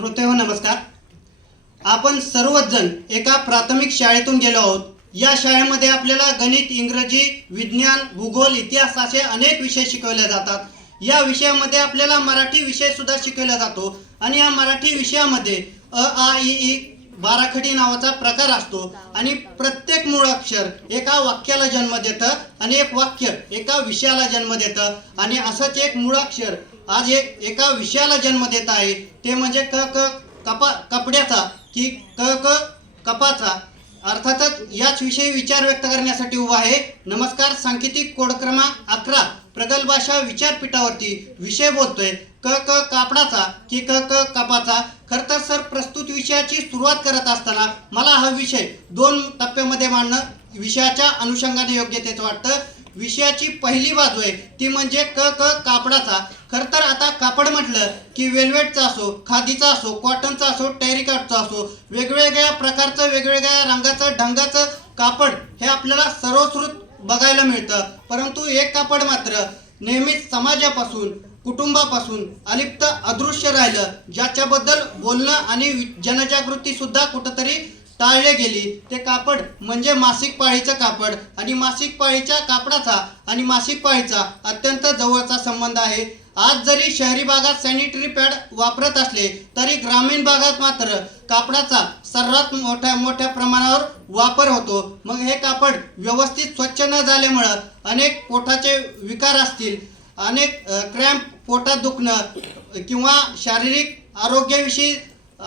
श्रोते हो नमस्कार. आपण सर्वच जण एका प्राथमिक शाळेतून गेलो आहोत. या शाळेमध्ये आपल्याला गणित इंग्रजी विज्ञान भूगोल इतिहास असे अनेक विषय शिकवले जातात. या विषयामध्ये आपल्याला मराठी विषय सुद्धा शिकवला जातो. आणि या मराठी विषयामध्ये अ आ इ ई बाराखडी नावाचा प्रकार असतो आणि प्रत्येक मूळ अक्षर एका वाक्याला जन्म देतं आणि एक वाक्य एका विषयाला जन्म देतं आणि असंच एक मूळाक्षर आज एक एका विषयाला जन्म देत आहे. ते म्हणजे क क कपा कपड्याचा की क क कपाचा. अर्थातच याच विषयी विचार व्यक्त करण्यासाठी उभा आहे. नमस्कार सांकेतिक कोड क्रमांक अकरा प्रगल्भ भाषा विचारपीठावरती विषय बोलतोय. क क कापडाचा की क क कपाचा. खरं तर सर प्रस्तुत विषयाची सुरुवात करत असताना मला हा विषय दोन टप्प्यामध्ये मांडणं विषयाच्या अनुषंगाने योग्य तेच वाटतं. विषयाची पहिली बाजू आहे ती म्हणजे क क कापडाचा. खरं तर आता कापड म्हटलं की वेल्वेटचा असो खादीचा असो कॉटनचा असो टेरिकॉटचा असो वेगवेगळ्या प्रकारचं वेगवेगळ्या रंगाचं ढंगाचं कापड हे आपल्याला सर्वश्रुत बघायला मिळतं. परंतु एक कापड मात्र नेहमीच समाजापासून कुटुंबापासून अलिप्त अदृश्य राहिलं ज्याच्याबद्दल बोलणं आणि जनजागृती सुद्धा कुठंतरी टाळले गेली. ते कापड म्हणजे मासिक पाळीचं कापड आणि मासिक पाळीच्या कापडाचा आणि मासिक पाळीचा अत्यंत जवळचा संबंध आहे. आज जरी शहरी भागात सॅनिटरी पॅड वापरत असले तरी ग्रामीण भागात मात्र कापडाचा सर्वात मोठ्या मोठ्या प्रमाणावर वापर होतो. मग हे कापड व्यवस्थित स्वच्छ न झाल्यामुळं अनेक पोटाचे विकार असतील. अनेक क्रॅम्प पोटात दुखणं किंवा शारीरिक आरोग्याविषयी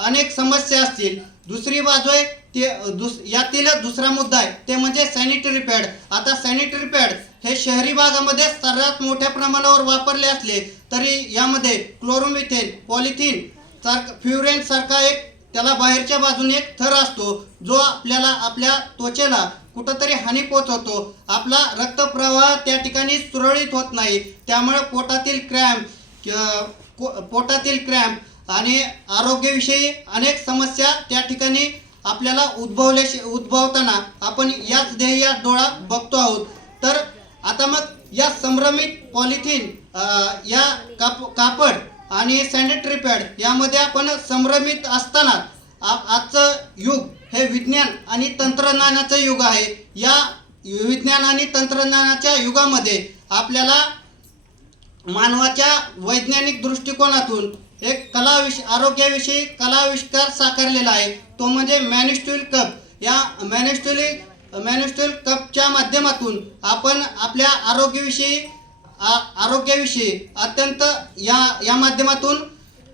अनेक समस्या असतील. दुसरी बाजू आहे ते दुस यातील दुसरा मुद्दा आहे ते म्हणजे सॅनिटरी पॅड आता सॅनिटरी पॅड हे शहरी भागामध्ये सर्वात मोठ्या प्रमाणावर वापरले असले तरी यामध्ये क्लोरोमिथेन पॉलिथिन सारखा फ्युरेन सारखा एक त्याला बाहेरच्या बाजूने एक थर असतो जो आपल्याला आपल्या त्वचेला कुठंतरी हानी पोचवतो आपला रक्तप्रवाह त्या ठिकाणी सुरळीत होत नाही. त्यामुळे पोटातील क्रॅम्प पोटातील क्रॅम्प आणि आरोग्याविषयी अनेक समस्या त्या ठिकाणी आपल्याला उद्भवल्या उद्भवताना आपण याच ध्येयात डोळा बघतो आहोत. तर आता मग या संभ्रमित पॉलिथिन या काप कापड आणि सॅनिटरी पॅड यामध्ये आपण संभ्रमित असताना आ- आजचं युग हे विज्ञान आणि तंत्रज्ञानाचं युग आहे. या विज्ञान आणि तंत्रज्ञानाच्या युगामध्ये आपल्याला मानवाच्या वैज्ञानिक दृष्टिकोनातून एक कलाविष आरोग्याविषयी कलाविष्कार साकारलेला आहे. तो म्हणजे मॅनिस्ट्युल कप. या मॅनिस्ट्युली मॅनिस्ट्युल कपच्या माध्यमातून आपण आपल्या आरोग्याविषयी आ- आरोग्याविषयी अत्यंत या या माध्यमातून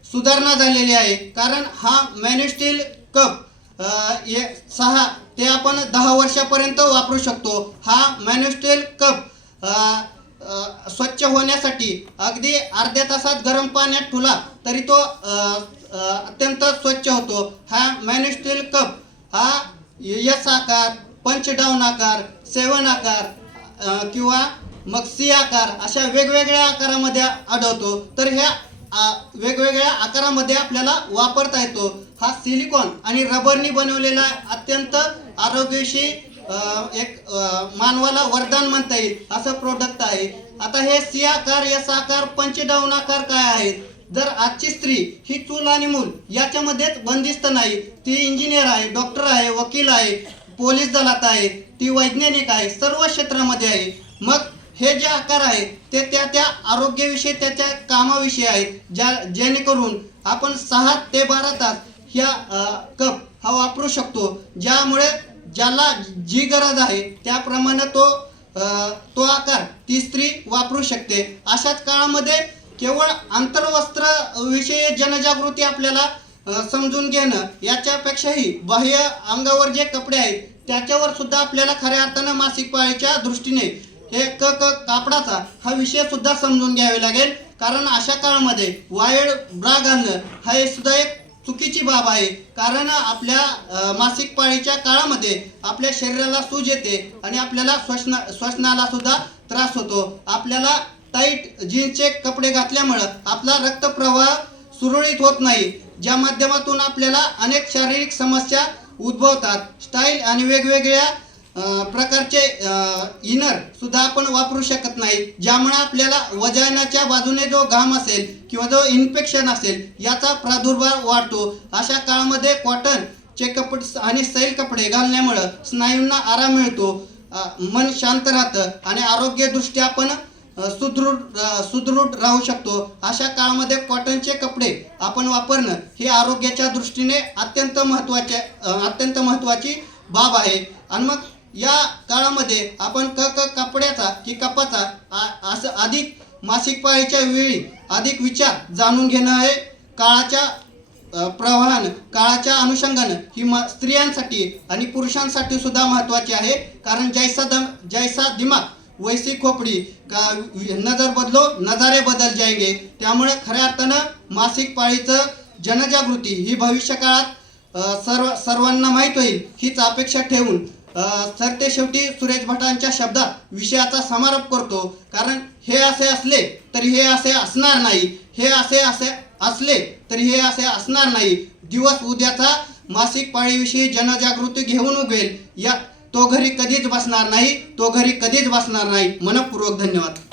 सुधारणा झालेली आहे. कारण हा मॅनिस्टील कप ये सहा ते आपण दहा वर्षापर्यंत वापरू शकतो. हा मॅन्युस्टील कप स्वच्छ होण्यासाठी अगदी अर्ध्या तासात गरम पाण्यात ठुला तरी तो अत्यंत स्वच्छ होतो. हा मॅन्युस्टील कप हा यस आकार पंचडाऊन आकार सेवन आकार किंवा मग सी आकार अशा वेगवेगळ्या आकारामध्ये आढळतो. तर ह्या आ, वेगवेगळ्या आकारामध्ये आपल्याला वापरता येतो. हा सिलिकॉन आणि रबरनी बनवलेला अत्यंत आरोग्याविषयी एक मानवाला वरदान म्हणता येईल असं प्रोडक्ट आहे. आता हे सी आकार एस आकार पंचडाऊन आकार काय आहेत? जर आजची स्त्री ही चूल आणि मूल याच्यामध्येच बंदिस्त नाही ती इंजिनियर आहे डॉक्टर आहे वकील आहे पोलीस दलात आहे ती वैज्ञानिक आहे सर्व क्षेत्रामध्ये आहे. मग हे जे आकार आहेत ते त्या त्या आरोग्याविषयी त्या त्या कामाविषयी आहेत ज्या जेणेकरून आपण सहा ते बारा तास ह्या कप हा वापरू शकतो. ज्यामुळे ज्याला जी गरज आहे त्याप्रमाणे तो तो आकार ती स्त्री वापरू शकते. अशाच काळामध्ये केवळ आंतरवस्त्र विषयी जनजागृती आपल्याला समजून घेणं याच्यापेक्षाही बाह्य अंगावर जे कपडे आहेत त्याच्यावर सुद्धा आपल्याला खऱ्या अर्थानं मासिक पाळीच्या दृष्टीने हे क क कापडाचा हा विषय सुद्धा समजून घ्यावे लागेल. कारण अशा काळामध्ये वायड ब्रा घालणं हा हे सुद्धा एक चुकीची बाब आहे. कारण आपल्या मासिक पाळीच्या काळामध्ये आपल्या शरीराला सूज येते आणि आपल्याला श्वसना श्वसनाला सुद्धा त्रास होतो. आपल्याला टाईट जीन्सचे कपडे घातल्यामुळं आपला रक्तप्रवाह सुरळीत होत नाही. ज्या माध्यमातून आपल्याला अनेक शारीरिक समस्या उद्भवतात. स्टाईल आणि वेगवेगळ्या प्रकारचे इनर सुद्धा आपण वापरू शकत नाही ज्यामुळे आपल्याला वजनाच्या बाजूने जो घाम असेल किंवा जो इन्फेक्शन असेल याचा प्रादुर्भाव वाढतो. अशा काळामध्ये कॉटनचे कपडे आणि सैल कपडे घालण्यामुळं स्नायूंना आराम मिळतो. मन शांत राहतं आणि आरोग्यदृष्ट्या आपण सुदृढ सुदृढ राहू शकतो. अशा काळामध्ये कॉटनचे कपडे आपण वापरणं हे आरोग्याच्या दृष्टीने अत्यंत महत्त्वाचे अत्यंत महत्त्वाची बाब आहे. आणि मग या काळामध्ये आपण क क कपड्याचा की कपाचा असं अधिक मासिक पाळीच्या वेळी अधिक विचार जाणून घेणं हे काळाच्या अ, प्रवाहानं काळाच्या अनुषंगानं ही म स्त्रियांसाठी आणि पुरुषांसाठी सुद्धा महत्त्वाची आहे. कारण जैसा दम जैसा दिमाग वैसी खोपडी का नजर बदलो नजारे बदल जायगे. त्यामुळे खऱ्या अर्थानं मासिक पाळीचं जनजागृती ही भविष्य काळात सर्व सर्वांना माहीत होईल. हीच अपेक्षा ठेवून सरते शेवटी सुरेश भटांच्या शब्दात विषयाचा समारोप करतो. कारण हे असे असले तरी हे असे असणार नाही. हे असे असे असले तरी हे असे असणार नाही. दिवस उद्याचा मासिक पाळीविषयी जनजागृती घेऊन उगेल. या तो घरी कधीच बसणार नाही. तो घरी कधीच बसणार नाही. मनपूर्वक धन्यवाद.